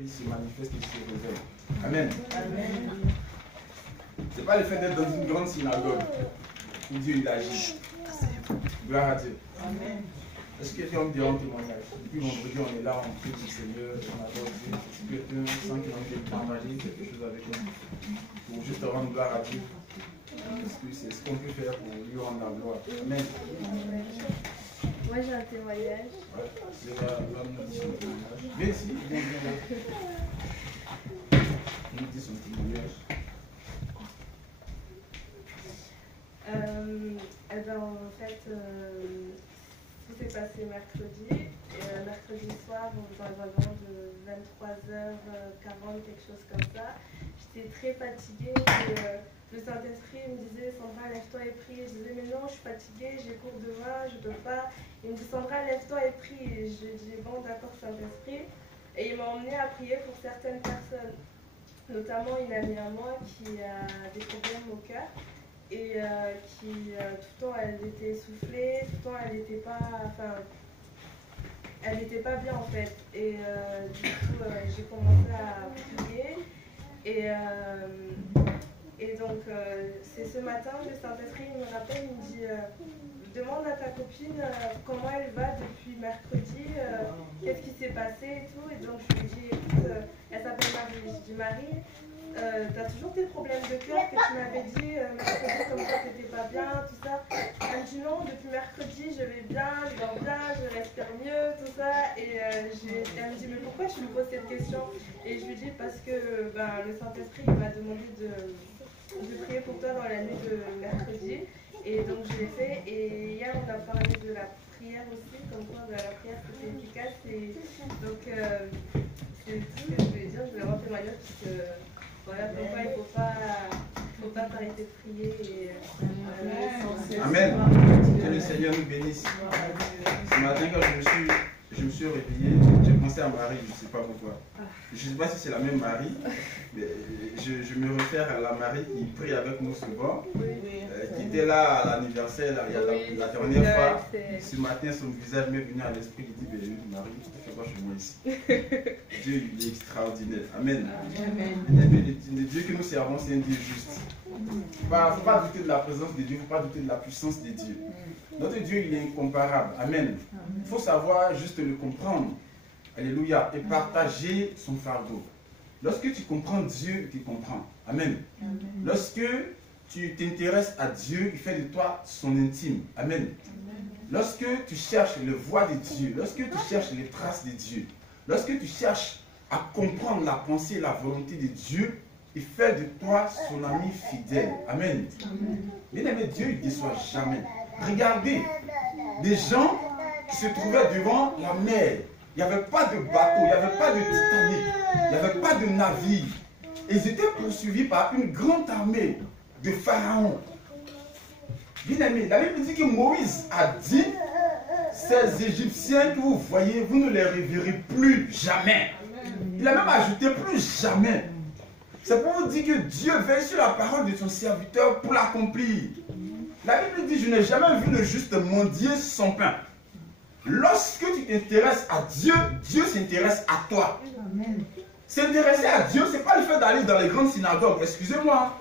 Il se manifeste et se révèle. Amen. Ce n'est pas le fait d'être dans une grande synagogue où Dieu il agit. Gloire à Dieu. Amen. Est-ce que quelqu'un me dira un témoignage? Depuis vendredi, on est là, on prie le Seigneur, on adore Dieu. Est-ce que quelqu'un sent qu'il a envie de partager quelque chose avec nous pour juste rendre gloire à Dieu? Parce que c'est ce qu'on peut faire pour lui rendre la gloire. Amen. Moi j'ai un témoignage. Ouais, c'est là, nous dit son témoignage. Viens ici, viens là. Il nous dit son témoignage. En fait, tout s'est passé mercredi. Et mercredi soir, dans les environs de 23h40, quelque chose comme ça, j'étais très fatiguée. Et, le Saint-Esprit me disait, Sandra, lève-toi et prie. Et je disais, mais non, je suis fatiguée, j'ai cours demain, je ne peux pas. Il me dit, Sandra, lève-toi et prie. Et je dis, bon, d'accord, Saint-Esprit. Et il m'a emmené à prier pour certaines personnes, notamment une amie à moi qui a des problèmes au cœur et qui, tout le temps, elle était essoufflée, tout le temps, elle n'était pas, elle n'était pas bien en fait. Et du coup, j'ai commencé à prier. Et donc, c'est ce matin, le Saint-Esprit me rappelle, il me dit demande à ta copine comment elle va depuis mercredi, qu'est-ce qui s'est passé et tout. Et donc, je lui dis écoute, elle s'appelle Marie. Je dis Marie, t'as toujours tes problèmes de cœur que tu m'avais dit mercredi, comme ça, t'étais pas bien, tout ça. Elle me dit non, depuis mercredi, je vais bien, je dors bien, je respire mieux, tout ça. Et elle me dit mais pourquoi tu me poses cette question? Et je lui dis parce que le Saint-Esprit m'a demandé de prier pour toi dans la nuit de mercredi. Et donc je l'ai fait. Et hier on a parlé de la prière aussi, comme quoi la prière c'était efficace. Et donc c'est tout ce que je voulais dire. Je voulais rendre témoignage parce que voilà pourquoi il ne faut pas arrêter de prier. Et, Amen. Que le Seigneur nous bénisse. Ce matin quand je me suis réveillé, j'ai pensé à Marie, je ne sais pas pourquoi. Je ne sais pas si c'est la même Marie, mais je me réfère à la Marie qui prie avec nous souvent, qui était là à l'anniversaire la dernière fois. Ce matin, son visage m'est venu à l'esprit, il dit Marie, tu fais quoi chez moi ici? Dieu, il est extraordinaire. Amen. Le Dieu que nous servons, c'est un Dieu juste. Il ne faut pas douter de la présence de Dieu, il ne faut pas douter de la puissance de Dieu. Notre Dieu, il est incomparable. Amen. Il faut savoir juste le comprendre. Alléluia. Et partager son fardeau. Lorsque tu comprends Dieu, tu comprends. Amen. Lorsque tu t'intéresses à Dieu, il fait de toi son intime. Amen. Lorsque tu cherches le voie de Dieu, lorsque tu cherches les traces de Dieu, lorsque tu cherches à comprendre la pensée et la volonté de Dieu, il fait de toi son ami fidèle. Amen. Bien aimé, Dieu, il ne déçoit jamais. Regardez, des gens qui se trouvaient devant la mer. Il n'y avait pas de bateau, il n'y avait pas de Titanic, il n'y avait pas de navire. Ils étaient poursuivis par une grande armée de pharaons. Bien aimé, la Bible dit que Moïse a dit, ces Égyptiens que vous voyez, vous ne les reverrez plus jamais. Il a même ajouté plus jamais. C'est pour vous dire que Dieu veille sur la parole de son serviteur pour l'accomplir. La Bible dit, je n'ai jamais vu le juste mendier sans pain. Lorsque tu t'intéresses à Dieu, Dieu s'intéresse à toi. S'intéresser à Dieu, ce n'est pas le fait d'aller dans les grandes synagogues, excusez-moi.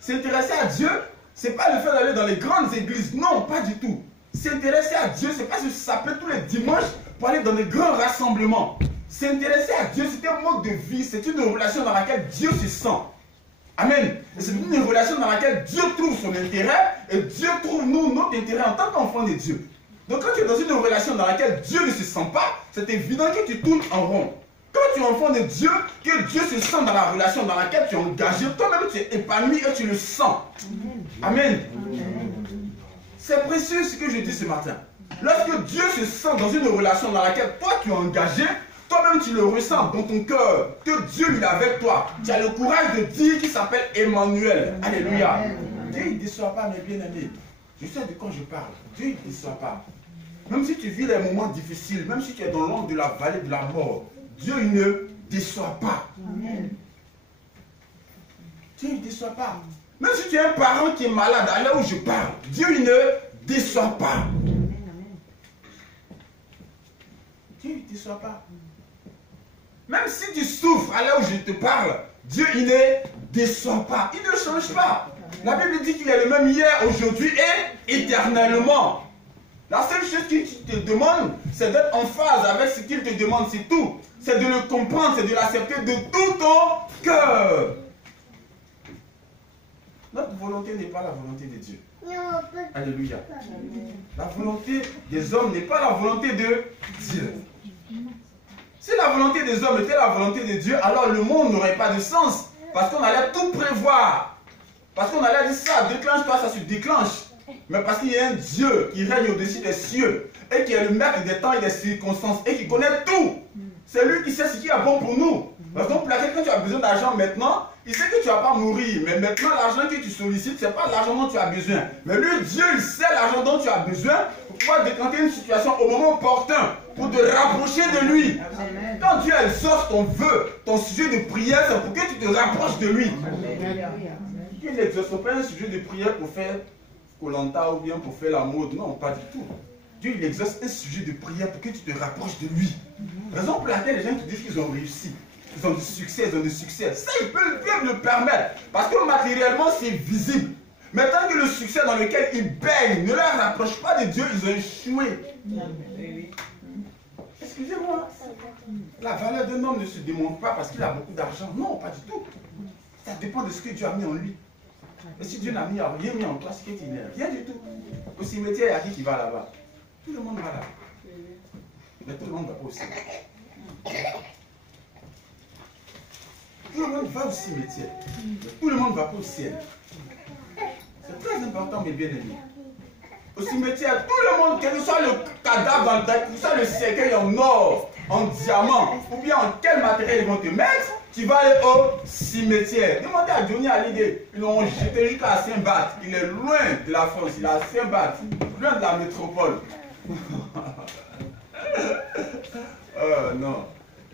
S'intéresser à Dieu, ce n'est pas le fait d'aller dans les grandes églises, non, pas du tout. S'intéresser à Dieu, ce n'est pas se saper tous les dimanches pour aller dans les grands rassemblements. S'intéresser à Dieu, c'est un mode de vie, c'est une relation dans laquelle Dieu se sent. Amen. C'est une relation dans laquelle Dieu trouve son intérêt et Dieu trouve nous notre intérêt en tant qu'enfant de Dieu. Donc quand tu es dans une relation dans laquelle Dieu ne se sent pas, c'est évident que tu tournes en rond. Quand tu es enfant de Dieu, que Dieu se sent dans la relation dans laquelle tu es engagé, toi-même tu es épanoui et tu le sens. Amen. C'est précieux ce que je dis ce matin. Lorsque Dieu se sent dans une relation dans laquelle toi tu es engagé, toi-même tu le ressens dans ton cœur, que Dieu il est avec toi. Tu as le courage de dire qu'il s'appelle Emmanuel. Alléluia. Dieu il ne déçoit pas mes bien-aimés. Je sais de quoi je parle. Dieu il ne déçoit pas. Même si tu vis les moments difficiles, même si tu es dans l'ombre de la vallée de la mort, Dieu il ne déçoit pas. Dieu il ne déçoit pas. Même si tu es un parent qui est malade, à l'heure où je parle, Dieu il ne déçoit pas. Dieu il ne déçoit pas. Même si tu souffres à l'heure où je te parle, Dieu, il ne déçoit pas. Il ne change pas. La Bible dit qu'il est le même hier, aujourd'hui et éternellement. La seule chose qu'il te demande, c'est d'être en phase avec ce qu'il te demande, c'est tout. C'est de le comprendre, c'est de l'accepter de tout ton cœur. Notre volonté n'est pas la volonté de Dieu. Alléluia. La volonté des hommes n'est pas la volonté de Dieu. Si la volonté des hommes était la volonté de Dieu, alors le monde n'aurait pas de sens. Parce qu'on allait tout prévoir. Parce qu'on allait dire ça, déclenche-toi, ça se déclenche. Mais parce qu'il y a un Dieu qui règne au-dessus des cieux et qui est le maître des temps et des circonstances et qui connaît tout. C'est lui qui sait ce qui est bon pour nous. Par exemple, quand tu as besoin d'argent maintenant, il sait que tu ne vas pas mourir. Mais maintenant, l'argent que tu sollicites, ce n'est pas l'argent dont tu as besoin. Mais lui, Dieu, il sait l'argent dont tu as besoin pour pouvoir décanter une situation au moment opportun, pour te rapprocher de lui. Amen. Quand Dieu exauce ton vœu, ton sujet de prière, c'est pour que tu te rapproches de lui. Amen. Dieu n'exauce pas un sujet de prière pour faire Koh-Lanta ou bien pour faire la mode. Non, pas du tout. Dieu, il exauce un sujet de prière pour que tu te rapproches de lui. Raison pour laquelle les gens qui disent qu'ils ont réussi, ils ont du succès, ils ont du succès. Ça, ils peuvent le permettre. Parce que matériellement, c'est visible. Mais tant que le succès dans lequel ils baignent ne leur rapproche pas de Dieu, ils ont échoué. Excusez-moi. La valeur d'un homme ne se démontre pas parce qu'il a beaucoup d'argent. Non, pas du tout. Ça dépend de ce que Dieu a mis en lui. Et si Dieu n'a rien mis en toi, c'est qu'il n'est rien du tout. Au cimetière, il y a qui va là-bas? Tout le monde va là. Mais tout le monde ne va pas au cimetière. Tout le monde va au cimetière. Mais tout le monde ne va pas au ciel. C'est très important, mes bien-aimés. Au cimetière, tout le monde, quel que soit le cadavre dans le tête, quel que soit le cercueil en or, en diamant, ou bien en quel matériel ils vont te mettre, tu vas aller au cimetière. Demandez à Johnny Hallyday. Ils l'ont jeté jusqu'à Saint-Barth. Il est loin de la France, il est à Saint-Barth, loin de la métropole. Oh non.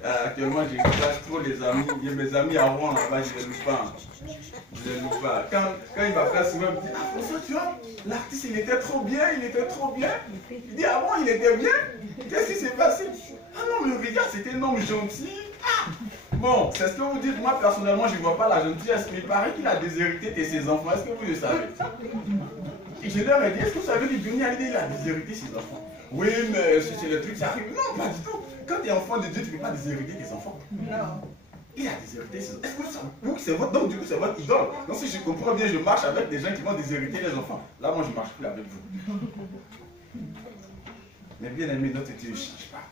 Actuellement, j'encourage trop les amis. Il y a mes amis à Rouen là-bas, je ne les loue pas. Je ne les loue pas. Quand il m'a fait souvent, il me dit, ah François, tu vois, l'artiste il était trop bien, il était trop bien. Il dit, ah bon, il était bien? Qu'est-ce qui s'est passé? Ah non, mais regarde, c'était un homme gentil. Ah. Bon, c'est ce que vous dites. Moi, personnellement, je ne vois pas la gentillesse, mais il paraît qu'il a déshérité ses enfants. Est-ce que vous le savez? Et je leur ai dit, est-ce que vous savez que Johnny Hallyday, il a déshérité ses enfants? Oui, mais c'est le truc, ça arrive. Non, pas du tout. Quand tu es enfant de Dieu, tu ne peux pas déshériter tes enfants. Non. Il a déshérité ses enfants. Est-ce que c'est votre... Donc, du coup, c'est votre idole. Donc, si je comprends bien, je marche avec des gens qui vont déshériter les enfants. Là, moi, je ne marche plus avec vous. Mais bien aimé, notre Dieu ne change pas.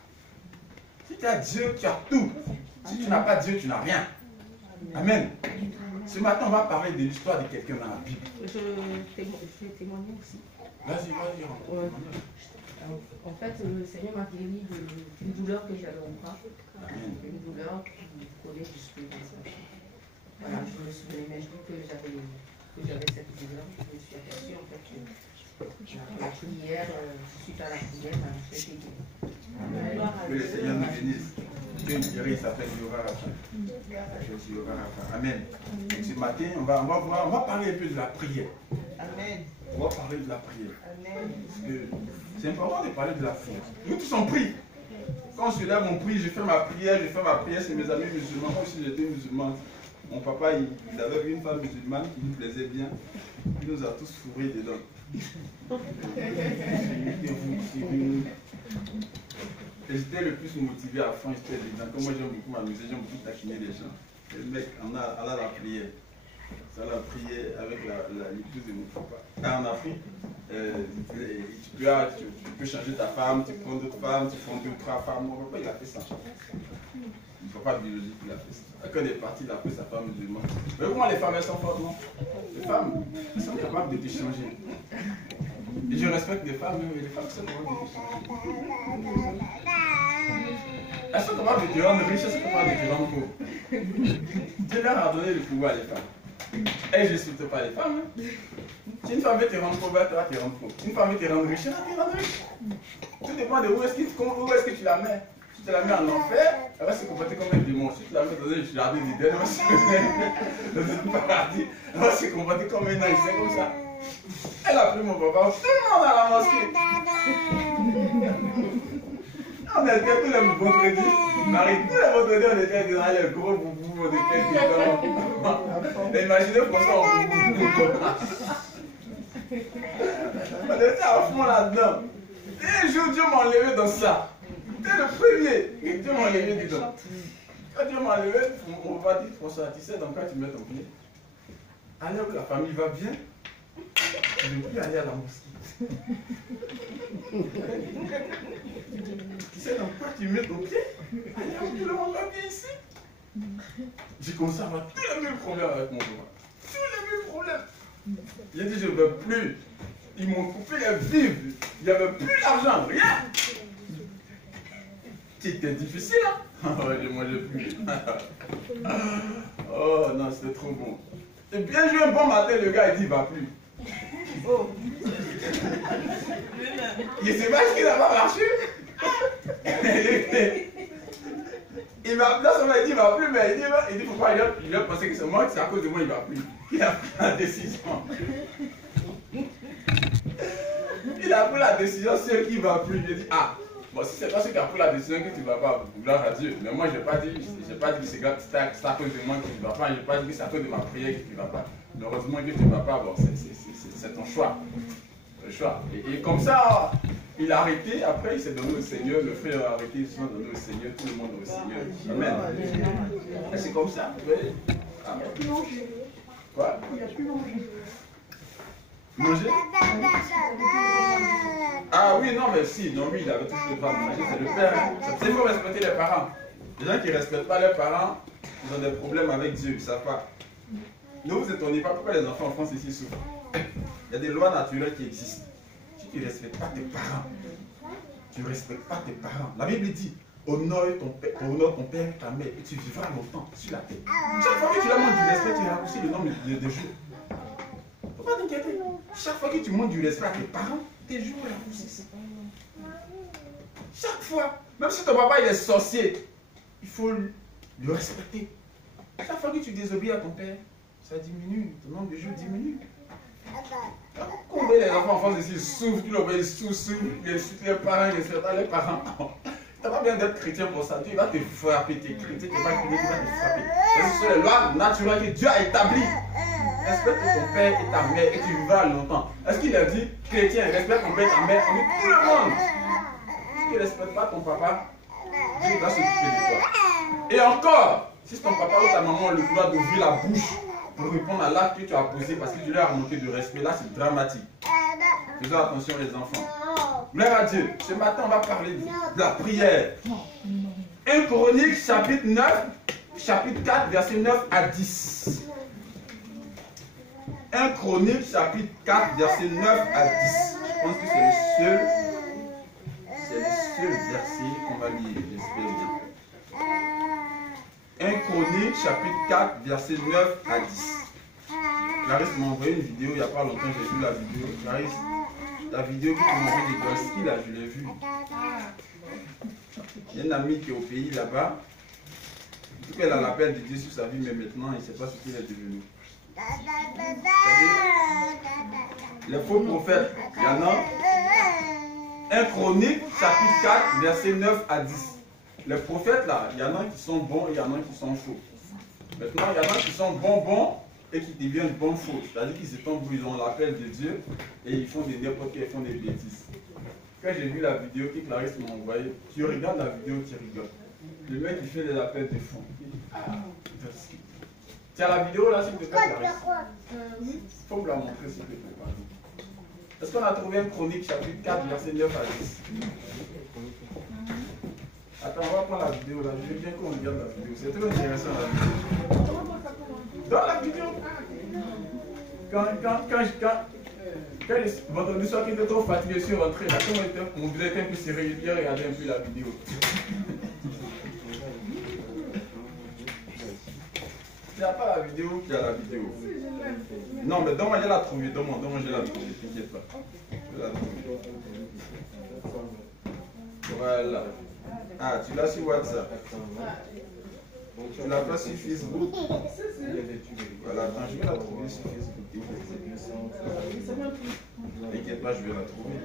Si tu as Dieu, tu as tout. Si tu n'as pas Dieu, tu n'as rien. Amen. Ce matin, on va parler de l'histoire de quelqu'un dans la Bible. Je vais témoigner aussi. Vas-y, en fait, le Seigneur m'a guéri d'une douleur que j'avais au bras. Une douleur qui collait jusque dans le bras. Voilà, je me souvenais même que j'avais cette douleur. Je me suis aperçue en fait que la prière, suite à la prière, j'ai été guérie. Que le Seigneur nous bénisse. Dieu nous guérit, il s'appelle Yoga Rafa. Amen. Ce matin, on va parler un peu de la prière. Amen. On va parler de la prière. Parce que c'est important de parler de la foi. Nous tous on prie. Quand je lève, on prie, je fais ma prière, c'est mes amis musulmans. Moi aussi j'étais musulman. Mon papa, il avait vu une femme musulmane qui nous plaisait bien. Il nous a tous fourrés dedans. Et j'étais le plus motivé à fond, j'étais dedans. Comme moi j'aime beaucoup m'amuser, j'aime beaucoup taquiner les gens. Et le mec, on a la prière. Ça l'a prié avec l'épouse de mon papa. En Afrique, tu peux changer ta femme, tu prends d'autres femmes, tu prends 2 ou 3 femmes. Mon papa, il a fait ça. Mon papa biologique, il a fait ça. Quand il est parti, il a pris sa femme musulmane. Mais comment les femmes, elles sont fortes, non? Les femmes, elles sont capables de t'échanger. Et je respecte les femmes, mais les femmes sont capables de t'échanger. Elles sont capables de te rendre riches, elles sont capables de te rendre pauvre. Dieu leur a donné le pouvoir, les femmes. Et je ne souhaite pas les femmes. Si une femme veut te rendre pauvre, elle va te rendre pauvre. Si une femme veut te rendre riche, elle va te rendre riche. Tout dépend de où est-ce que tu la mets. Si tu la mets en enfer, elle va se comporter comme un démon. Si tu la mets dans un jardin d'Éden, dans un paradis, elle va se comporter comme un ange. C'est comme ça. Elle a pris mon papa, tout le monde à la mosquée. On était tous les vendredis. Marie, tous les vendredis, on était dans les gros boubou, on était dedans. Imaginez François en boubou. On était à fond là-dedans. Et un jour, Dieu m'a enlevé dans ça. C'était le premier. Et Dieu m'a enlevé dedans. Quand Dieu m'a enlevé, on va dire, François, tu sais dans quoi tu mets ton pied? Alors que la famille va bien, je ne veux plus aller à la mosquée. Tu sais dans quoi tu mets ton pied? Alors que le monde va bien ici. J'ai commencé à avoir tous les mêmes problèmes avec mon papa. Tous les mêmes problèmes. J'ai dit, je ne veux plus. Ils m'ont coupé les vivres. Il n'y avait plus d'argent, rien. C'était difficile, hein? Ouais, je ne mangeais plus. Oh non, c'était trop bon. Et bien joué un bon matin, le gars il dit il ne va plus. Oh. Il ne sait pas ce qu'il n'a pas marché. Il m'a appelé, il dit il ne va plus, mais il dit pourquoi il a pensé que c'est moi, c'est à cause de moi il ne va plus. Il a pris la décision. Il a pris la décision sur qui ne va plus. Il a dit ah. Bon, si c'est pas celui qui a pris la décision que tu ne vas pas, gloire à Dieu. Mais moi, je n'ai pas dit que c'est à cause de moi que tu ne vas pas. Je n'ai pas dit que c'est à cause de ma prière que tu ne vas pas. Mais heureusement que tu ne vas pas, bon, c'est ton choix. Le choix. Et comme ça, il a arrêté. Après, il s'est donné au Seigneur. Le frère a arrêté, il s'est donné au Seigneur. Tout le monde au Seigneur. Amen. Et c'est comme ça. Oui. Ah. Il a pu manger. Quoi? Il a pu manger. Manger? Ah oui, non, mais si, non, lui, il avait toujours le droit de manger, c'est le père. C'est il faut respecter les parents. Les gens qui ne respectent pas leurs parents, ils ont des problèmes avec Dieu, ils ne savent pas. Ne vous étonnez pas pourquoi les enfants en France ici souffrent. Il y a des lois naturelles qui existent. Si tu ne respectes pas tes parents, tu ne respectes pas tes parents. La Bible dit, honore ton père et ta mère, et tu vivras longtemps sur la terre. Chaque fois que tu leur montres du respect, tu raccourcis le nombre de jours. Il ne faut pas t'inquiéter. Chaque fois que tu montres du respect à tes parents, tes jours raccourcissent. Chaque fois, même si ton papa il est sorcier, il faut le respecter. Chaque fois que tu désobéis à ton père, ça diminue, ton nombre de jours diminue. Combien les enfants en France ici souffrent, tu le vois, ils souffrent, ils insultent les parents, ils insultent les parents. Tu n'as pas besoin d'être chrétien pour ça, Dieu va te frapper, tes chrétiens, tu vas te frapper. Ce sont les lois naturelles que Dieu a établies. Respecte ton père et ta mère et tu vivras longtemps. Est-ce qu'il a dit, chrétien, respecte ton père et ta mère, on dit tout le monde. Si tu ne respectes pas ton papa, Dieu va s'occuper de toi. Et encore, si ton papa ou ta maman a le droit d'ouvrir la bouche pour répondre à l'acte que tu as posé parce que tu leur as manqué de respect, là c'est dramatique. Faisons attention les enfants. Gloire à Dieu. Ce matin on va parler de la prière. 1 Chronique chapitre 9, chapitre 4, verset 9 à 10. 1 Chronique chapitre 4, verset 9 à 10. Je pense que c'est le seul verset qu'on va lire, j'espère bien. 1 Chronique chapitre 4, verset 9 à 10. Clarisse m'a envoyé une vidéo il n'y a pas longtemps, j'ai vu la vidéo. Clarisse, la vidéo qui m'a envoyé des Goski là, je l'ai vue. Il y a une amie qui est au pays là-bas. En tout cas, elle a l'appel de Dieu sur sa vie, mais maintenant, il ne sait pas ce qu'il est devenu. Les faux prophètes, il y en a. 1 Chronique, chapitre 4, verset 9 à 10. Les prophètes là, il y en a qui sont bons et il y en a qui sont faux. Maintenant, il y en a qui sont bons et qui deviennent bons faux. C'est-à-dire qu'ils se tombent, ils ont l'appel de Dieu et ils font des n'importe quoi, ils font des bêtises. Quand j'ai vu la vidéo que Clarisse m'a envoyée, tu regardes la vidéo, tu rigoles. Le mec il fait des appels de fond. Tu as la vidéo là, s'il te plaît, Clarisse? Il faut me la montrer, s'il te plaît. Est-ce qu'on a trouvé un Chronique chapitre 4, verset 9 à 10? Attends, on va prendre la vidéo là. Je veux bien qu'on regarde la vidéo. C'est très intéressant la vidéo. Dans la vidéo, quand vendredi soir qui était trop fatigué, je suis rentré là. Comme on disait un peu sérieux, j'ai regardé un peu la vidéo. Tu n'as pas la vidéo, tu as la vidéo. Non, mais donne-moi, je l'ai trouvée. Donne-moi, je l'ai trouvée. T'inquiète pas. Je l'ai trouvée. Voilà. Ah, tu l'as sur WhatsApp. Tu l'as pas sur Facebook. Voilà, attends, je vais la trouver sur Facebook. T'inquiète pas, je vais la trouver.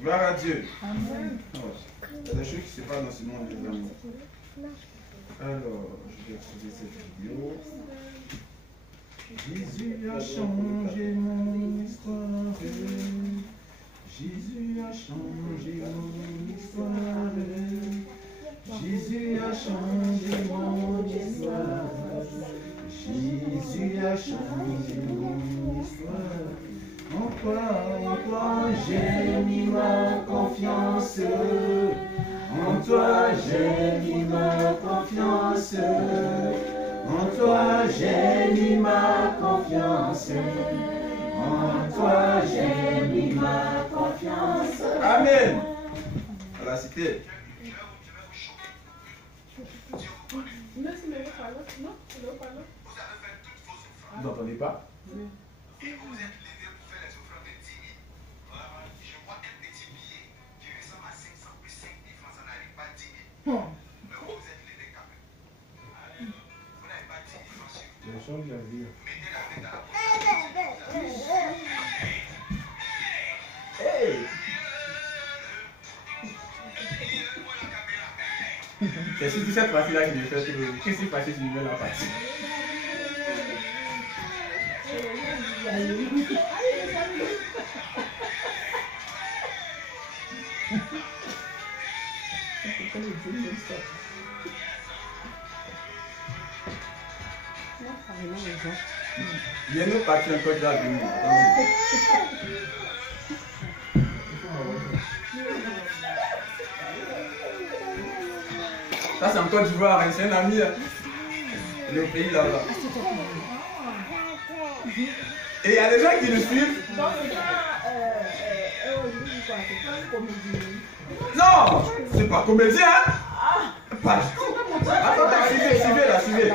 Gloire à Dieu. Amen. Il y a des choses qui se passent dans ce monde, les amis. Alors, je vais retrouver cette vidéo. Jésus a changé mon histoire. Jésus a changé mon histoire. Jésus a changé mon histoire. Jésus a changé mon histoire. En toi, j'ai mis ma confiance. En toi, j'ai mis ma confiance. En toi, j'ai mis ma confiance. En toi, j'ai mis ma confiance. Amen. À la cité. Vous n'entendez pas? Et vous vous êtes levé pour faire les offrandes de 10 000. Je vois un petit billet qui ressemble à 500 plus 5 000 francs, ça n'arrive pas à 10 000. Mais vous vous êtes levé quand même. Vous n'avez pas 10 000 francs sur vous. Mettez la tête à la poche. Hey! C'est surtout cette partie-là qui me fait trop. Qu'est-ce qui s'est passé sur une nouvelle partie? Il y a une autre partie encore qui va venir. Ça c'est en Côte d'Ivoire, c'est un ami. Le pays là-bas. Et il y a des gens qui le suivent. Non, c'est pas comédien. Hein? Pas du tout. Attendez, suivez là, suivez.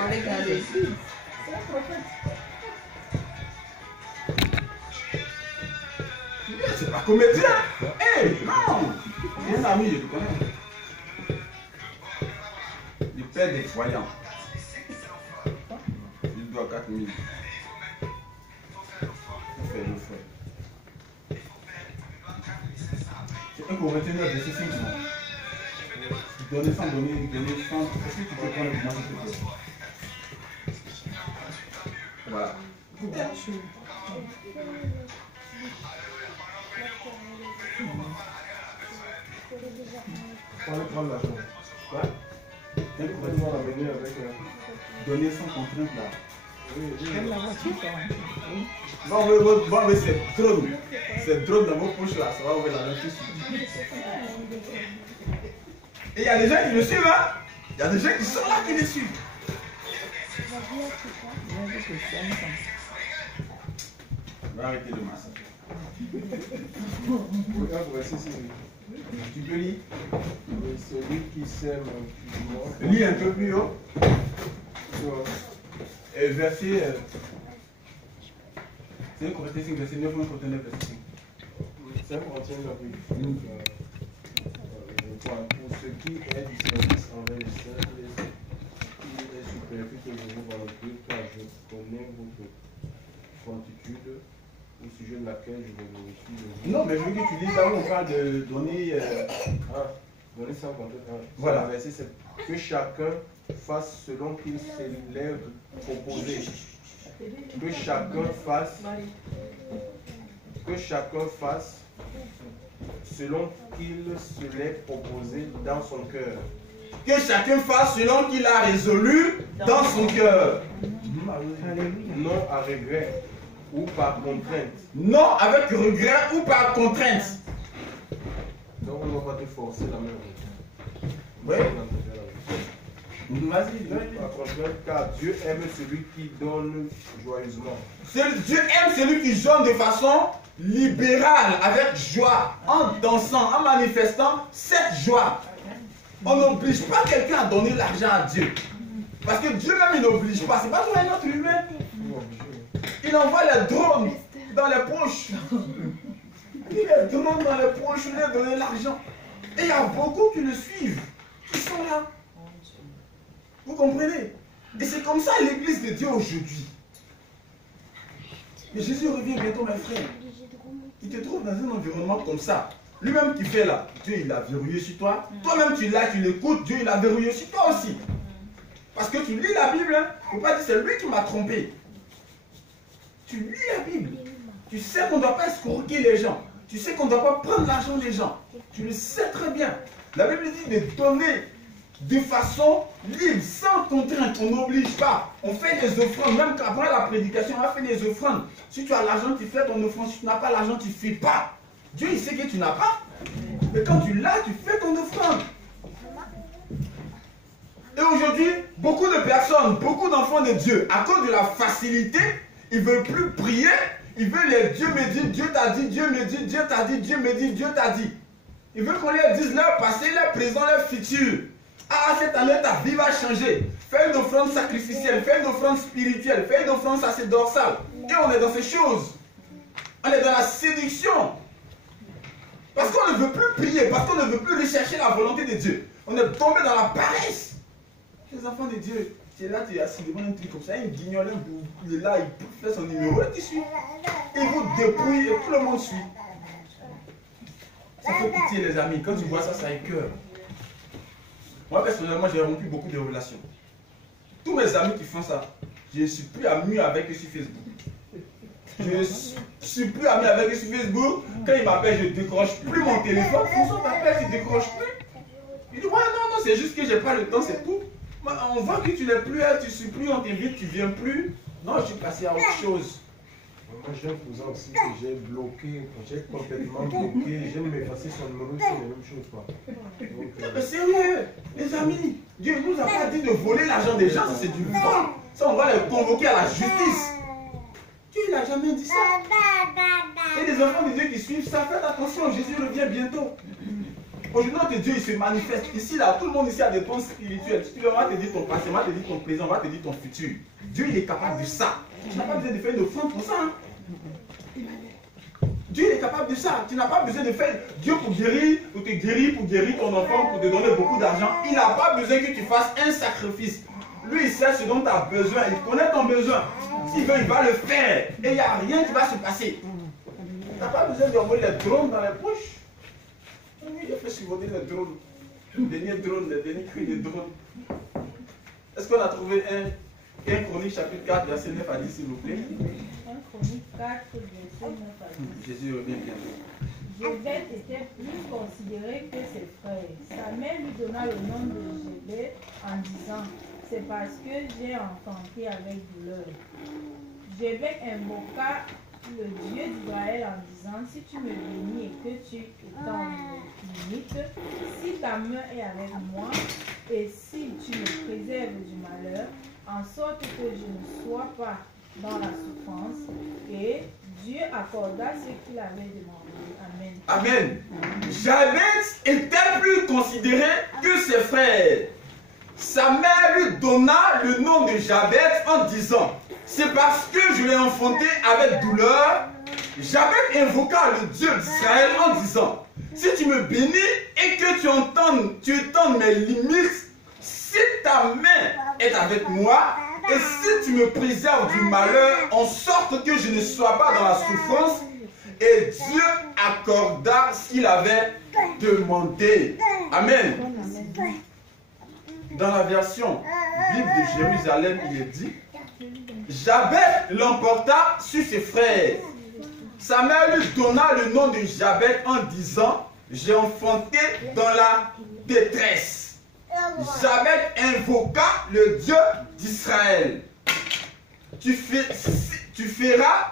C'est pas comédien. Hey, non. Il est un ami, je le connais. Le père des croyants. Il doit 4 000. C'est un Corinthiens 9, verset 5. Donnez sans donner, donnez sans. Est-ce que tu peux prendre le moment s'il te plaît? Voilà. On va prendre l'argent. Quoi? Un Corinthiens va venir avec. Donner sans contrainte là. Comme la voiture, quand même. Oui. Bon, c'est drôle. C'est drôle dans vos poches là, ça va ouvrir la main tout de suite. Et il y a des gens qui le suivent, hein? Il y a des gens qui sont là qui le suivent. On va arrêter le massacre. Regarde, voici ici. Tu peux lire? Celui qui sème un Lis un peu plus haut. puits. Verset. C'est un Corinthiens 5, verset 9, un Corinthiens 9, verset 5. C'est un Corinthiens 9, oui. Pour ce qui est du service envers les saints, il est superflu que je vous volontiers, car je connais votre promptitude, au sujet de laquelle je me réjouis de vous. Non, mais je veux que tu lises là où on parle de donner. Donner sans compter. Voilà. Verset 7. Que chacun fasse selon qu'il s'élève proposé. Que chacun fasse selon qu'il se l'est proposé dans son cœur. Que chacun fasse selon qu'il a résolu dans son cœur. Non à regret ou par contrainte. Non avec regret ou par contrainte. Donc on ne va pas te forcer la main. Oui. Vas-y. Par contrainte, car Dieu aime celui qui donne joyeusement. Dieu aime celui qui donne de façon libérale, avec joie, en dansant, en manifestant cette joie. On n'oblige pas quelqu'un à donner l'argent à Dieu. Parce que Dieu même il n'oblige pas. C'est pas toi un autre humain. Il envoie les drones dans les poches. Il les drones dans les poches, il leur donne l'argent. Et il y a beaucoup qui le suivent, qui sont là. Vous comprenez? Et c'est comme ça l'église de Dieu aujourd'hui. Mais Jésus revient bientôt, mes frères. Il te trouve dans un environnement comme ça. Lui-même qui fait là, Dieu il l'a verrouillé sur toi. Toi-même tu l'as, tu l'écoutes, Dieu il l'a verrouillé sur toi aussi. Parce que tu lis la Bible, hein. Il ne faut pas dire c'est lui qui m'a trompé. Tu lis la Bible. Tu sais qu'on ne doit pas escroquer les gens. Tu sais qu'on ne doit pas prendre l'argent des gens. Tu le sais très bien. La Bible dit de donner de façon libre, sans contrainte. On n'oblige pas. On fait des offrandes. Même qu'après la prédication, on a fait des offrandes. Si tu as l'argent, tu fais ton offrande. Si tu n'as pas l'argent, tu ne fais pas. Dieu, il sait que tu n'as pas. Mais quand tu l'as, tu fais ton offrande. Et aujourd'hui, beaucoup de personnes, beaucoup d'enfants de Dieu, à cause de la facilité, ils ne veulent plus prier. Ils veulent les Dieu me dit, Dieu t'a dit, Dieu me dit, Dieu t'a dit, Dieu me dit, Dieu t'a dit. Ils veulent qu'on leur dise leur passé, leur présent, leur futur. Ah, cette année, ta vie va changer. Fais une offrande sacrificielle, fais une offrande spirituelle, fais une offrande sacerdotale. Et on est dans ces choses. On est dans la séduction. Parce qu'on ne veut plus prier, parce qu'on ne veut plus rechercher la volonté de Dieu. On est tombé dans la paresse. Les enfants de Dieu, tu es là, tu es assis devant un truc comme ça, un guignol, un bout, il est là, il fait son numéro et tu suis. Il vous dépouille et tout le monde suit. Ça fait pitié les amis, quand tu vois ça, ça écoeure. Moi personnellement, j'ai rompu beaucoup de relations. Tous mes amis qui font ça, je ne suis plus ami avec eux sur Facebook. Je ne suis plus ami avec eux sur Facebook. Quand ils m'appellent, je ne décroche plus mon téléphone. François t'appelle, tu ne décroches plus. Il dit, ouais, non, c'est juste que je n'ai pas le temps, c'est tout. On voit que tu n'es plus là, tu ne suis plus, on t'invite, tu ne viens plus. Non, je suis passé à autre chose. Moi, j'ai un cousin aussi que j'ai bloqué, j'ai complètement bloqué. J'aime m'effacer son numéro, c'est la même chose, quoi. Donc, mais sérieux, les amis, Dieu ne nous a pas dit de voler l'argent des gens, c'est du vol. Ça, on va les convoquer à la justice. Dieu, il n'a jamais dit ça. Et des enfants de Dieu qui suivent ça, faites attention, Jésus revient bientôt. Aujourd'hui, notre Dieu, il se manifeste. Ici, là, tout le monde ici a des dons spirituels. Si tu veux, on va te dire ton passé, on va te dire ton présent, on va te dire ton futur. Dieu, il est capable de ça. Tu n'as pas besoin de faire une offrande pour ça. Hein? Dieu, il est capable de ça. Tu n'as pas besoin de faire Dieu pour te guérir, pour guérir ton enfant, pour te donner beaucoup d'argent. Il n'a pas besoin que tu fasses un sacrifice. Lui, il sait ce dont tu as besoin. Il connaît ton besoin. S'il veut, il va le faire. Et il n'y a rien qui va se passer. Tu n'as pas besoin d'envoyer les drones dans les poches. Oui, il a fait survoler les drones. Le dernier drone, le dernier cri de drone. Est-ce qu'on a trouvé un Chronique chapitre 4, verset 9 à 10, s'il vous plaît? 1 Chronique 4, verset 9 à 10. Jésus revient bientôt. Jébet était plus considéré que ses frères. Sa mère lui donna le nom de Jébet en disant, c'est parce que j'ai enfanté avec douleur. Jébet invoqua le Dieu d'Israël en disant, si tu me bénis et que tu étends mes limites, si ta main est avec moi et si tu me préserves du malheur, en sorte que je ne sois pas dans la souffrance, et Dieu accorda ce qu'il avait demandé. Amen. Amen. Jabez était plus considéré que ses frères. Sa mère lui donna le nom de Jabez en disant, c'est parce que je l'ai enfanté avec douleur. Jabez invoqua le Dieu d'Israël en disant, si tu me bénis et que tu étends mes limites, si ta main est avec moi, et si tu me préserves du malheur, en sorte que je ne sois pas dans la souffrance, et Dieu accorda ce qu'il avait demandé. Amen. Dans la version Bible de Jérusalem, il est dit, Jabez l'emporta sur ses frères. Sa mère lui donna le nom de Jabez en disant, j'ai enfanté dans la détresse. Jabez invoqua le Dieu d'Israël. Tu feras,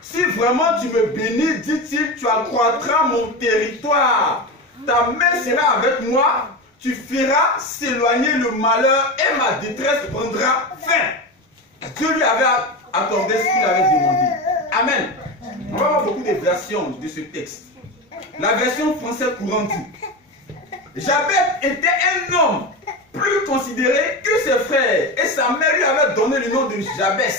si vraiment tu me bénis, dit-il, tu accroîtras mon territoire. Ta main sera avec moi, tu feras s'éloigner le malheur et ma détresse prendra fin. Dieu lui avait accordé ce qu'il avait demandé. Amen. On va voir beaucoup de versions de ce texte. La version française courante dit, Jabez était un homme plus considéré que ses frères, et sa mère lui avait donné le nom de Jabez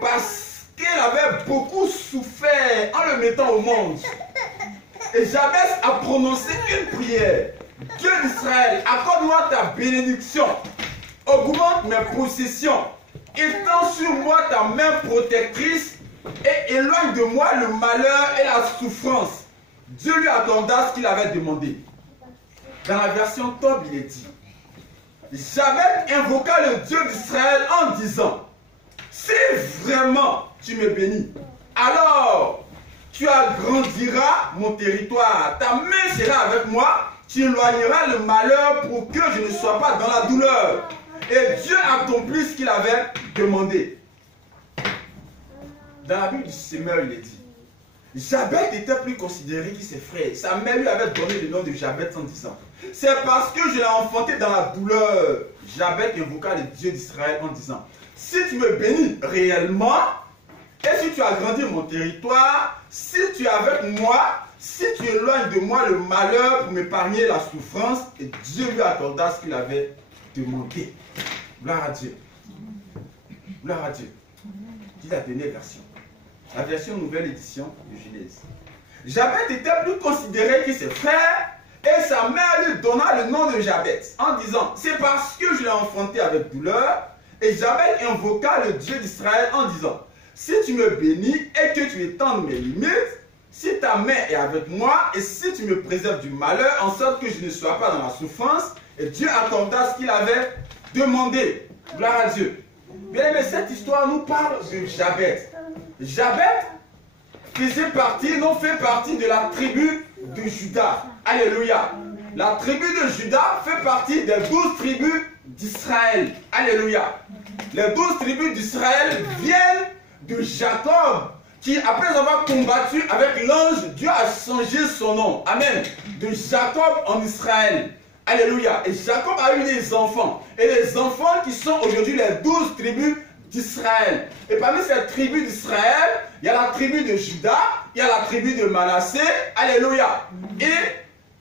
parce qu'elle avait beaucoup souffert en le mettant au monde. Et Jabez a prononcé une prière. Dieu d'Israël, accorde-moi ta bénédiction, augmente mes possessions, étends sur moi ta main protectrice et éloigne de moi le malheur et la souffrance. Dieu lui accorda ce qu'il avait demandé. Dans la version Tob, il est dit, Jabez invoqua le Dieu d'Israël en disant, si vraiment tu me bénis, alors tu agrandiras mon territoire, ta main sera avec moi, tu éloigneras le malheur pour que je ne sois pas dans la douleur. Et Dieu accomplit ce qu'il avait demandé. Dans la Bible du Semeur, il est dit, Jabez n'était plus considéré que ses frères. Sa mère lui avait donné le nom de Jabez en disant, c'est parce que je l'ai enfanté dans la douleur. Jabez invoqua le Dieu d'Israël en disant, si tu me bénis réellement, et si tu agrandis mon territoire, si tu es avec moi, si tu éloignes de moi le malheur pour m'épargner la souffrance, et Dieu lui accorda ce qu'il avait demandé. Gloire à Dieu. Gloire à Dieu. Dis la dernière version. La version nouvelle édition de Genèse. Jabez n'était plus considéré que ses frères, et sa mère lui donna le nom de Jabez en disant, c'est parce que je l'ai enfanté avec douleur. Et Jabez invoqua le Dieu d'Israël en disant, si tu me bénis et que tu étendes mes limites, si ta main est avec moi et si tu me préserves du malheur, en sorte que je ne sois pas dans la souffrance, et Dieu accorda ce qu'il avait demandé. Gloire à Dieu. Bien aimé, cette histoire nous parle de Jabez. Jabez fait partie de la tribu de Juda. Alléluia. La tribu de Juda fait partie des 12 tribus d'Israël. Alléluia. Les 12 tribus d'Israël viennent de Jacob, qui après avoir combattu avec l'ange, Dieu a changé son nom. Amen. De Jacob en Israël. Alléluia. Et Jacob a eu des enfants. Et les enfants qui sont aujourd'hui les 12 tribus d'Israël. Et parmi ces tribus d'Israël, il y a la tribu de Juda, il y a la tribu de Manassé. Alléluia. Et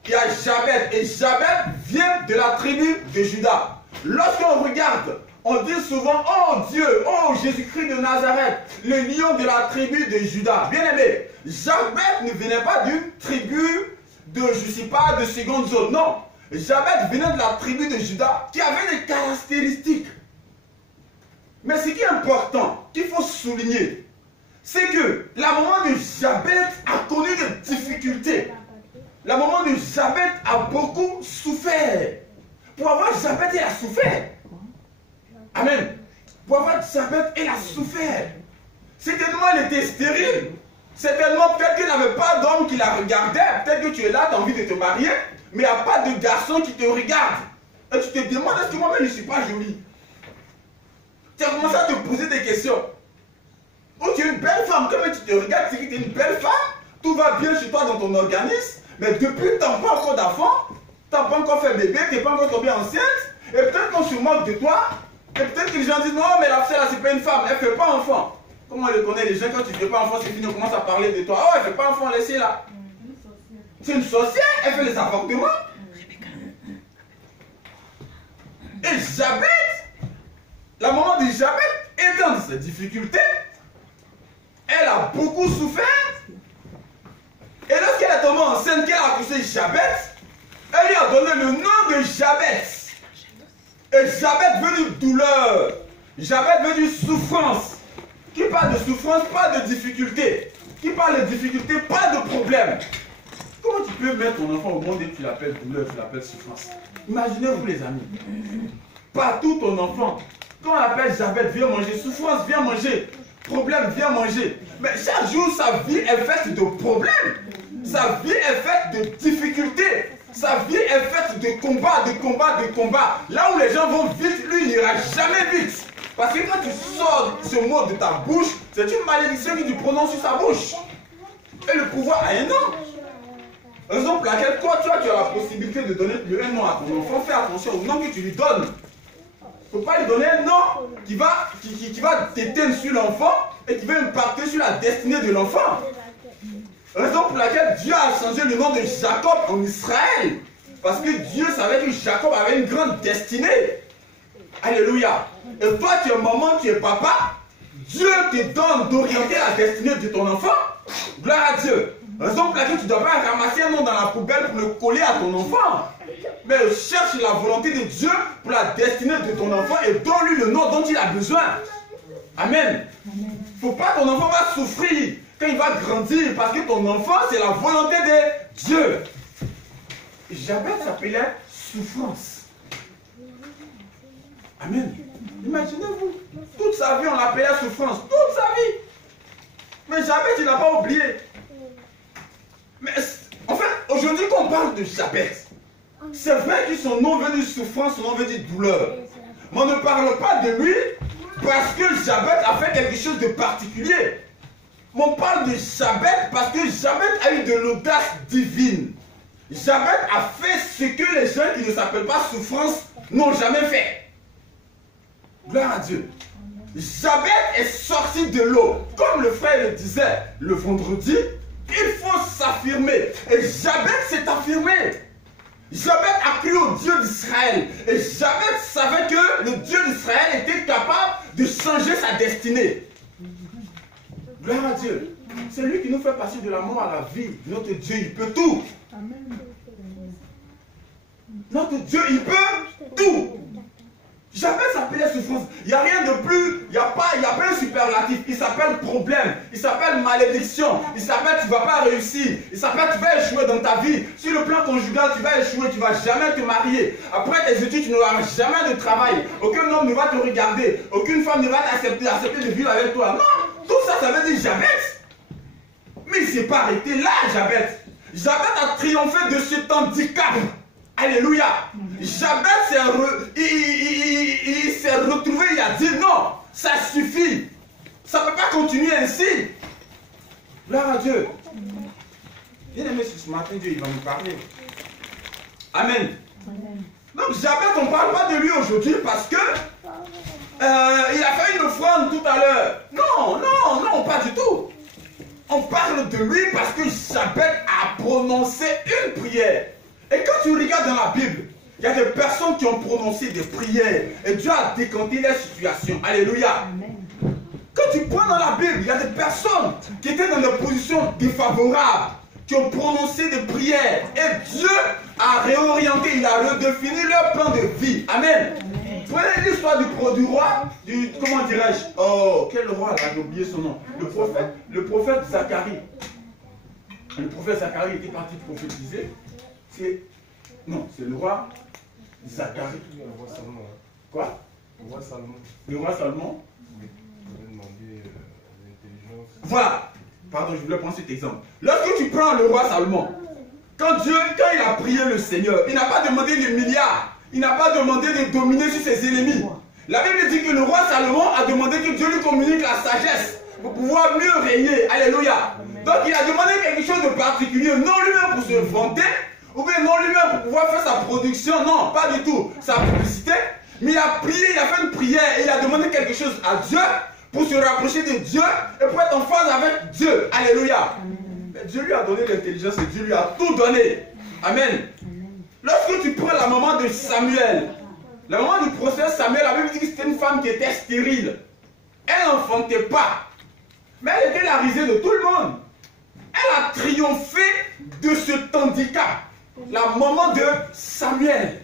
il y a Jabez. Et Jabez vient de la tribu de Juda. Lorsqu'on regarde, on dit souvent, oh Dieu, oh Jésus-Christ de Nazareth, le lion de la tribu de Juda. Bien aimé, Jabez ne venait pas d'une tribu de, je ne sais pas, de seconde zone. Non. Jabez venait de la tribu de Juda qui avait des caractéristiques. Mais ce qui est important, qu'il faut souligner, c'est que la maman de Jabez a connu des difficultés. La maman de Jabez a beaucoup souffert. Pour avoir Jabez, elle a souffert. Amen. Pour avoir Jabez, elle a souffert. Certainement, elle était stérile. Certainement, peut-être qu'elle n'avait pas d'homme qui la regardait. Peut-être que tu es là, tu as envie de te marier, mais il n'y a pas de garçon qui te regarde. Et tu te demandes, est-ce que moi-même, je ne suis pas jolie? Tu as commencé à te poser des questions. Oh, tu es une belle femme. Comme tu te regardes, c'est que tu es une belle femme. Tout va bien chez toi dans ton organisme. Mais depuis, tu n'as pas encore d'enfant. Tu n'as pas encore fait bébé. Tu n'es pas encore tombée enceinte. Et peut-être qu'on se moque de toi. Et peut-être que les gens disent, non, mais la fille là, c'est pas une femme. Elle ne fait pas enfant. Comment on le connaît, les gens, quand tu ne fais pas enfant, c'est fini. On commence à parler de toi. Oh, elle ne fait pas enfant, laissez là. C'est une sorcière. Elle fait les avortements. Et Jabez, la maman de Jabez, étant dans ses difficultés, elle a beaucoup souffert. Et lorsqu'elle est tombée enceinte, qu'elle a accouché Jabez, elle lui a donné le nom de Jabez. Et Jabez veut dire douleur. Jabez veut dire souffrance. Qui parle de souffrance, pas de difficulté. Qui parle de difficulté, pas de problème. Comment tu peux mettre ton enfant au monde et tu l'appelles douleur, tu l'appelles souffrance? Imaginez-vous les amis. Partout ton enfant, quand on l'appelle Jabez, viens manger. Souffrance, viens manger. Problème, viens manger. Mais chaque jour, sa vie est faite de problèmes. Sa vie est faite de difficultés. Sa vie est faite de combats, de combats, de combats. Là où les gens vont vite, lui, il n'ira jamais vite. Parce que quand tu sors ce mot de ta bouche, c'est une malédiction que tu prononces sur sa bouche. Et le pouvoir a un nom. Raison pour laquelle toi, tu as la possibilité de donner un nom à ton enfant. Fais attention au nom que tu lui donnes. Il ne faut pas lui donner un nom qui va t'éteindre sur l'enfant et qui va impacter sur la destinée de l'enfant. Raison pour laquelle Dieu a changé le nom de Jacob en Israël. Parce que Dieu savait que Jacob avait une grande destinée. Alléluia. Et toi, tu es maman, tu es papa. Dieu te donne d'orienter la destinée de ton enfant. Gloire à Dieu. Raison pour laquelle tu ne dois pas ramasser un nom dans la poubelle pour le coller à ton enfant. Mais cherche la volonté de Dieu pour la destinée de ton enfant et donne-lui le nom dont il a besoin. Amen. Il ne faut pas que ton enfant va souffrir. Que quand il va grandir, parce que ton enfant, c'est la volonté de Dieu. Jabez s'appelait souffrance. Amen. Imaginez-vous, toute sa vie, on l'appelait souffrance. Toute sa vie. Mais Jabez, il n'a pas oublié. Mais en fait, aujourd'hui, quand on parle de Jabez, c'est vrai que son nom veut dire souffrance, son nom veut dire douleur. Mais on ne parle pas de lui parce que Jabez a fait quelque chose de particulier. Mais on parle de Jabez parce que Jabez a eu de l'audace divine. Jabez a fait ce que les gens qui ne s'appellent pas souffrance n'ont jamais fait. Gloire à Dieu. Jabez est sorti de l'eau. Comme le frère le disait le vendredi, il faut s'affirmer. Et Jabez s'est affirmé. Jabez a cru au Dieu d'Israël. Et Jabez savait que le Dieu d'Israël était capable de changer sa destinée. Gloire à Dieu. C'est lui qui nous fait passer de la mort à la vie. Notre Dieu, il peut tout. Notre Dieu, il peut tout. Jabez s'appelait souffrance. Il n'y a rien de plus. Il n'y a pas un superlatif. Il s'appelle problème. Il s'appelle malédiction. Il s'appelle tu ne vas pas réussir. Il s'appelle tu vas échouer dans ta vie. Sur le plan conjugal, tu vas échouer. Tu ne vas jamais te marier. Après tes études, tu n'auras jamais de travail. Aucun homme ne va te regarder. Aucune femme ne va accepter de vivre avec toi. Non. Tout ça, ça veut dire Jabez. Mais il ne s'est pas arrêté là, Jabez. Jabez a triomphé de cet handicap. Alléluia. Jabez il s'est retrouvé, il a dit non, ça suffit. Ça ne peut pas continuer ainsi. Gloire à Dieu. Bien aimé, ce matin, Dieu il va nous parler. Amen. Donc Jabez, on ne parle pas de lui aujourd'hui parce que il a fait une offrande tout à l'heure. Non, non, non, pas du tout. On parle de lui parce que Jabez a prononcé une prière. Et quand tu regardes dans la Bible, il y a des personnes qui ont prononcé des prières et Dieu a décanté leur situation. Alléluia. Quand tu prends dans la Bible, il y a des personnes qui étaient dans des positions défavorables, qui ont prononcé des prières et Dieu a réorienté, il a redéfini leur plan de vie. Amen. Prenez l'histoire du roi, comment dirais-je? Oh, quel roi là, j'ai oublié son nom. Le prophète Zacharie. Le prophète Zacharie était parti prophétiser. Non, c'est le roi Zacharie. Le roi Salomon. Quoi? Le roi Salomon. Le roi Salomon? Oui. Il avait demandé l'intelligence. Voilà. Pardon, je voulais prendre cet exemple. Lorsque tu prends le roi Salomon, quand il a prié le Seigneur, il n'a pas demandé des milliards. Il n'a pas demandé de dominer sur ses ennemis. La Bible dit que le roi Salomon a demandé que Dieu lui communique la sagesse pour pouvoir mieux régner. Alléluia. Donc il a demandé quelque chose de particulier, non lui-même pour se vanter, ou bien non lui-même pour pouvoir faire sa production, non, pas du tout, sa publicité. Mais il a prié, il a fait une prière et il a demandé quelque chose à Dieu pour se rapprocher de Dieu et pour être en phase avec Dieu. Alléluia. Mais Dieu lui a donné l'intelligence et Dieu lui a tout donné. Amen. Lorsque tu prends la maman de Samuel, la maman du prophète Samuel, la Bible dit que c'était une femme qui était stérile. Elle n'enfantait pas. Mais elle était la risée de tout le monde. Elle a triomphé de ce handicap. La maman de Samuel.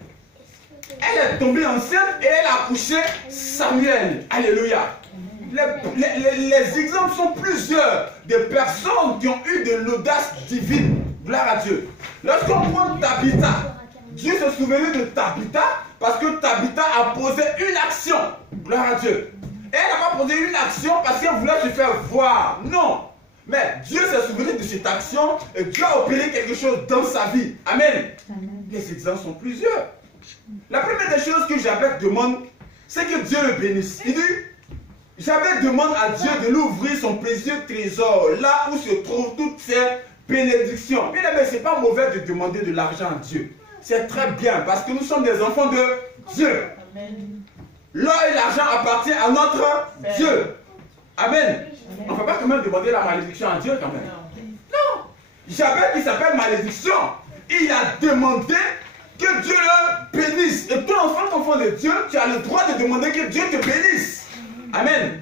Elle est tombée enceinte et elle a accouché Samuel. Alléluia. Les exemples sont plusieurs de personnes qui ont eu de l'audace divine. Gloire à Dieu. Lorsqu'on prend Tabitha, Dieu se souvenait de Tabitha parce que Tabitha a posé une action. Gloire à Dieu. Et elle n'a pas posé une action parce qu'elle voulait se faire voir. Non. Mais Dieu s'est souvenu de cette action et Dieu a opéré quelque chose dans sa vie. Amen. Les exemples sont plusieurs. La première des choses que Jabez demande, c'est que Dieu le bénisse. Il dit, Jabez demande à Dieu de lui ouvrir son précieux trésor, là où se trouvent toutes ses bénédictions. Bien aimé, ce n'est pas mauvais de demander de l'argent à Dieu. C'est très bien parce que nous sommes des enfants de Dieu. L'or et l'argent appartiennent à notre Dieu. Amen. On ne peut pas quand même demander la malédiction à Dieu quand même. Non. Jabez qui s'appelle malédiction, il a demandé que Dieu le bénisse. Et toi, enfant de Dieu, tu as le droit de demander que Dieu te bénisse. Amen.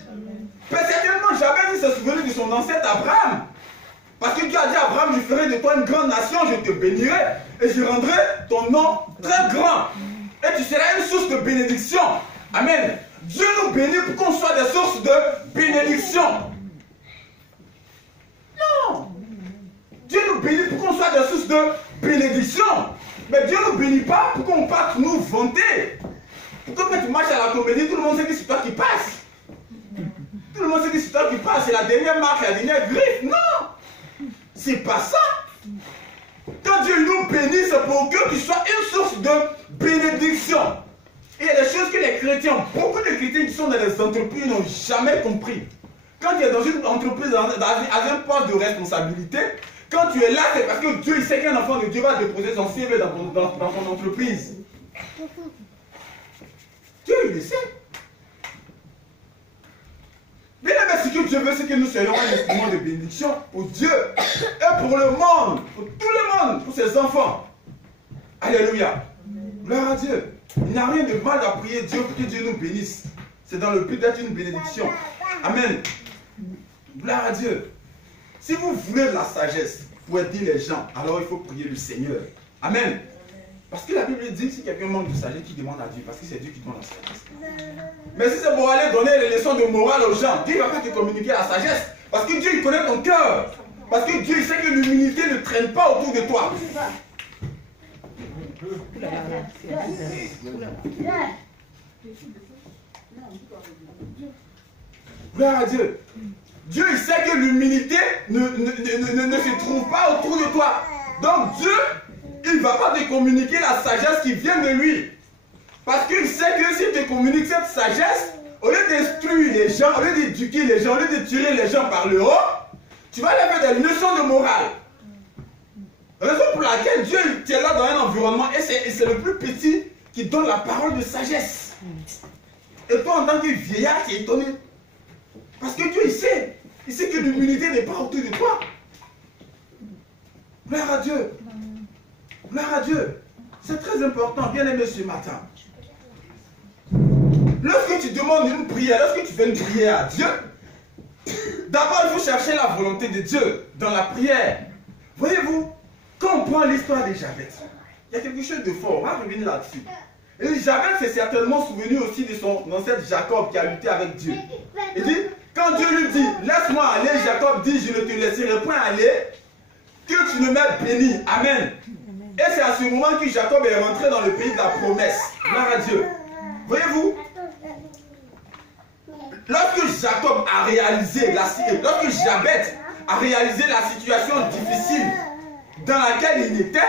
Certainement, Jabez s'est souvenu de son ancêtre Abraham. Parce que Dieu a dit à Abraham, je ferai de toi une grande nation, je te bénirai et je rendrai ton nom très grand. Et tu seras une source de bénédiction. Amen. Dieu nous bénit pour qu'on soit des sources de bénédiction. nous bénit pour qu'on soit des sources de bénédiction. Mais Dieu ne nous bénit pas pour qu'on parte nous vanter. Pourquoi quand tu marches à la comédie, tout le monde sait que c'est toi qui passes. Tout le monde sait que c'est toi qui passes. C'est la dernière marque, la dernière griffe. Non. C'est pas ça. Quand Dieu nous bénit, c'est pour que tu sois une source de bénédiction. Et il y a des choses que les chrétiens, beaucoup de chrétiens qui sont dans les entreprises n'ont jamais compris. Quand tu es dans une entreprise, dans un poste de responsabilité, quand tu es là, c'est parce que Dieu il sait qu'un enfant de Dieu va déposer son CV dans ton entreprise. Dieu, il le sait. Bien aimé, ce que Dieu veut, c'est que nous soyons un instrument de bénédiction pour Dieu et pour le monde, pour tout le monde, pour ses enfants. Alléluia. Gloire à Dieu. Il n'y a rien de mal à prier Dieu pour que Dieu nous bénisse. C'est dans le but d'être une bénédiction. Amen. Gloire à Dieu. Si vous voulez de la sagesse pour aider les gens, alors il faut prier le Seigneur. Amen. Parce que la Bible dit, si quelqu'un manque de sagesse, qu'il demande à Dieu, parce que c'est Dieu qui donne la sagesse. Mais si c'est pour aller donner les leçons de morale aux gens, Dieu ne va pas te communiquer la sagesse. Parce que Dieu, il connaît ton cœur. Parce que Dieu, il sait que l'humilité ne traîne pas autour de toi. Gloire à Dieu. Dieu, il sait que l'humilité ne se trouve pas autour de toi. Donc Dieu, il ne va pas te communiquer la sagesse qui vient de lui. Parce qu'il sait que s'il te communique cette sagesse, au lieu d'instruire les gens, au lieu d'éduquer les gens, au lieu de tirer les gens par le haut, tu vas leur faire des leçons de morale. Raison pour laquelle Dieu est là dans un environnement et c'est le plus petit qui donne la parole de sagesse. Et toi, en tant que vieillard, tu es étonné. Parce que Dieu, il sait que l'humilité n'est pas autour de toi. Gloire à Dieu. Gloire à Dieu. C'est très important, bien aimé ce matin. Lorsque tu demandes une prière, lorsque tu fais une prière à Dieu, d'abord il faut chercher la volonté de Dieu dans la prière. Voyez-vous, quand on prend l'histoire de Jabez, il y a quelque chose de fort, on va revenir là-dessus. Et Jabez s'est certainement souvenu aussi de son ancêtre Jacob qui a lutté avec Dieu. Il dit, quand Dieu lui dit, laisse-moi aller, Jacob dit, je ne te laisserai point aller, que tu ne m'aies béni. Amen. Et c'est à ce moment que Jacob est rentré dans le pays de la promesse. Gloire à Dieu. Voyez-vous, lorsque Jacob a réalisé, lorsque Jabez a réalisé la situation difficile dans laquelle il était,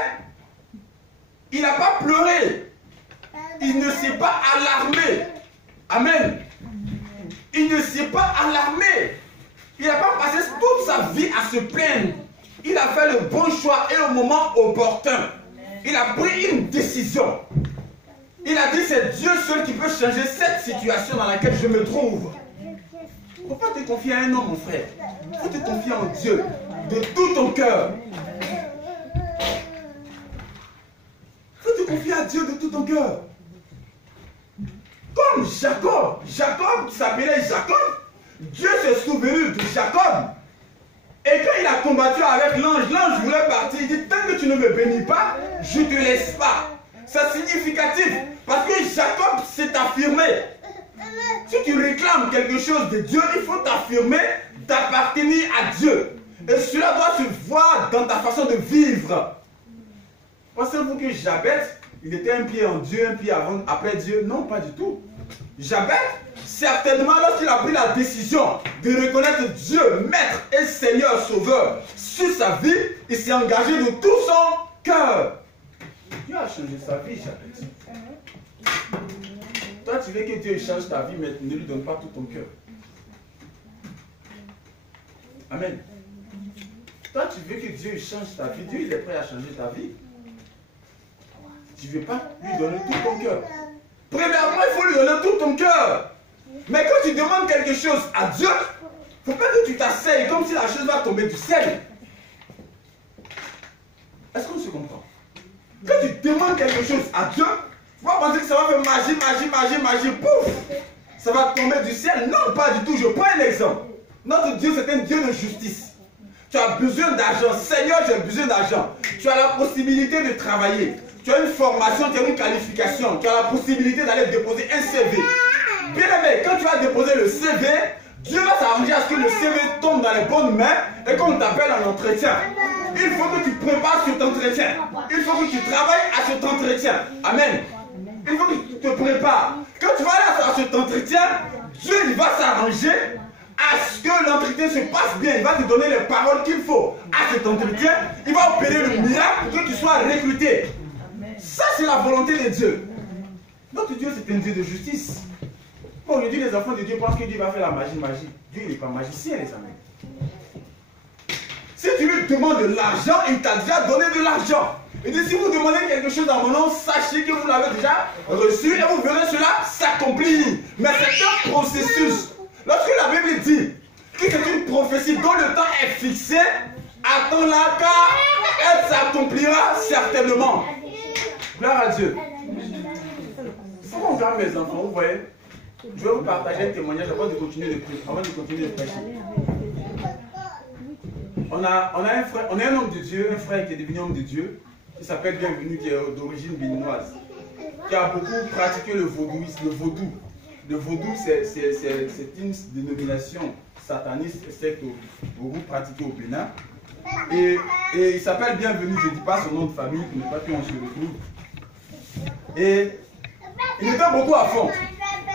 il n'a pas pleuré. Il ne s'est pas alarmé. Amen. Il ne s'est pas alarmé. Il n'a pas passé toute sa vie à se plaindre. Il a fait le bon choix et au moment opportun. Il a pris une décision. Il a dit, c'est Dieu seul qui peut changer cette situation dans laquelle je me trouve. Il ne faut pas te confier à un homme, mon frère. Il faut te confier en Dieu de tout ton cœur. Il faut te confier à Dieu de tout ton cœur. Comme Jacob. Jacob s'appelait Jacob. Dieu s'est souvenu de Jacob. Et quand il a combattu avec l'ange, l'ange voulait partir. Il dit, tant que tu ne me bénis pas, je ne te laisse pas. C'est significatif. Parce que Jacob s'est affirmé. Si tu réclames quelque chose de Dieu, il faut t'affirmer d'appartenir à Dieu. Et cela doit se voir dans ta façon de vivre. Pensez-vous que Jabez, il était un pied en Dieu, un pied après Dieu? Non, pas du tout. Jabez, certainement, lorsqu'il a pris la décision de reconnaître Dieu, Maître et Seigneur Sauveur sur sa vie, il s'est engagé de tout son cœur. Dieu a changé sa vie, Jabez. Toi, tu veux que Dieu change ta vie, mais ne lui donne pas tout ton cœur. Amen. Toi, tu veux que Dieu change ta vie. Dieu, il est prêt à changer ta vie. Tu ne veux pas lui donner tout ton cœur. Premièrement, il faut lui donner tout ton cœur. Mais quand tu demandes quelque chose à Dieu, il ne faut pas que tu t'asseyes comme si la chose va tomber du ciel. Est-ce qu'on se comprend? Quand tu demandes quelque chose à Dieu, il ne faut pas penser que ça va faire magie, pouf, ça va tomber du ciel. Non, pas du tout. Je prends un exemple. Notre Dieu, c'est un Dieu de justice. Tu as besoin d'argent. Seigneur, j'ai besoin d'argent. Tu as la possibilité de travailler. Tu as une formation, tu as une qualification. Tu as la possibilité d'aller déposer un CV. Bien aimé, quand tu vas déposer le CV, Dieu va s'arranger à ce que le CV tombe dans les bonnes mains et qu'on t'appelle en entretien. Il faut que tu prépares cet entretien. Il faut que tu travailles à cet entretien. Amen. Il faut que tu te prépares. Quand tu vas aller à cet entretien, Dieu il va s'arranger à ce que l'entretien se passe bien. Il va te donner les paroles qu'il faut à cet entretien. Il va opérer le miracle pour que tu sois recruté. Ça, c'est la volonté de Dieu. Notre Dieu, c'est un Dieu de justice. Bon, aujourd'hui, les enfants de Dieu pensent que Dieu va faire la magie. Dieu, il n'est pas magicien, les amis. Si tu lui demandes de l'argent, il t'a déjà donné de l'argent. Il dit, si vous demandez quelque chose dans mon nom, sachez que vous l'avez déjà reçu et vous verrez cela s'accomplir. Mais c'est un processus. Lorsque la Bible dit que c'est une prophétie dont le temps est fixé, attends-la car elle s'accomplira certainement. Gloire à Dieu. Comment on garde mes enfants, vous voyez? Je vais vous partager un témoignage avant de continuer de prier, avant de continuer de prêcher. On a un frère, on a un homme de Dieu, un frère qui est devenu homme de Dieu, qui s'appelle Bienvenu, qui est d'origine béninoise, qui a beaucoup pratiqué le vaudouisme, le vaudou. Le vaudou, c'est une dénomination sataniste, secte beaucoup pratiquée au Bénin. Et il s'appelle Bienvenu, je ne dis pas son nom de famille, pour ne pas qu'on se retrouve. Et il était beaucoup à fond.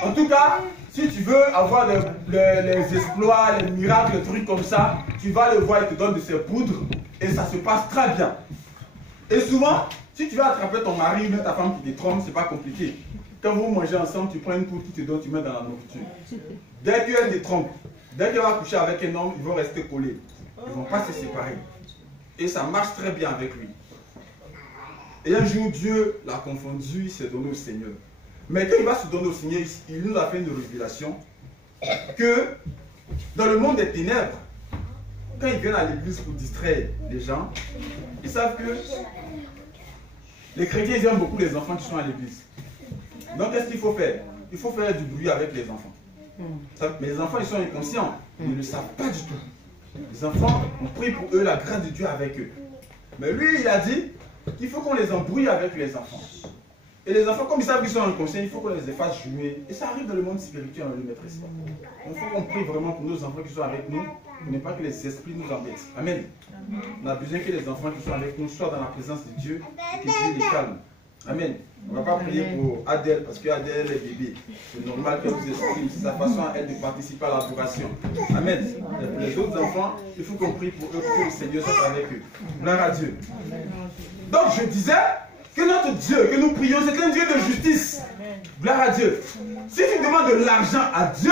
En tout cas, si tu veux avoir les exploits, les miracles, les trucs comme ça, tu vas le voir, il te donne de ses poudres et ça se passe très bien. Et souvent, si tu veux attraper ton mari ou ta femme qui te trompe, c'est pas compliqué. Quand vous mangez ensemble, tu prends une poudre qui te donne, tu mets dans la nourriture. Dès qu'elle te trompe, dès qu'elle va coucher avec un homme, ils vont rester collés. Ils ne vont pas se séparer. Et ça marche très bien avec lui. Et un jour, Dieu l'a confondu, il s'est donné au Seigneur. Mais quand il va se donner au Seigneur, il nous a fait une révélation que dans le monde des ténèbres, quand ils viennent à l'église pour distraire les gens, ils savent que les chrétiens ils aiment beaucoup les enfants qui sont à l'église. Donc qu'est-ce qu'il faut faire? Il faut faire du bruit avec les enfants. Mais les enfants ils sont inconscients, ils ne le savent pas du tout. Les enfants, on prie pour eux, la grâce de Dieu avec eux. Mais lui il a dit qu'il faut qu'on les embrouille avec les enfants. Et les enfants, comme ils savent qu'ils sont inconscients, il faut qu'on les fasse jouer. Et ça arrive dans le monde spirituel, on ne le maîtrise pas. Il faut qu'on prie vraiment pour nos enfants qui sont avec nous, pour ne pas que les esprits nous embêtent. Amen. On a besoin que les enfants qui sont avec nous soient dans la présence de Dieu, et que Dieu les calme. Amen. On ne va pas prier pour Adèle, parce qu'Adèle est bébé. C'est normal qu'elle vous exprime. C'est sa façon à elle de participer à l'adoration. Amen. Et pour les autres enfants, il faut qu'on prie pour eux, pour que le Seigneur soit avec eux. Gloire à Dieu. Donc je disais que notre Dieu, que nous prions, c'est un Dieu de justice. Gloire à Dieu. Si tu demandes de l'argent à Dieu,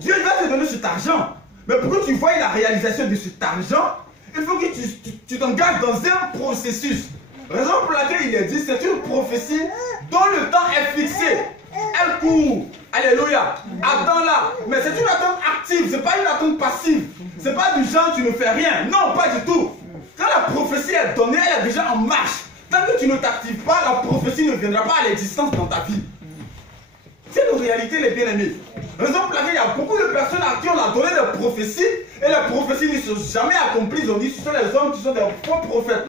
Dieu va te donner cet argent. Mais pour que tu voies la réalisation de cet argent, il faut que tu t'engages dans un processus. Raison pour laquelle il est dit, c'est une prophétie dont le temps est fixé. Elle court. Alléluia. Attends-la. Mais c'est une attente active, ce n'est pas une attente passive. Ce n'est pas du genre tu ne fais rien. Non, pas du tout. Quand la prophétie est donnée, elle est déjà en marche. Tant que tu ne t'actives pas, la prophétie ne viendra pas à l'existence dans ta vie. C'est une réalité, les bien-aimés. Raison pour laquelle il y a beaucoup de personnes à qui on a donné des prophéties et les prophéties ne sont jamais accomplies. Ils ont dit que ce sont les hommes qui sont des faux prophètes.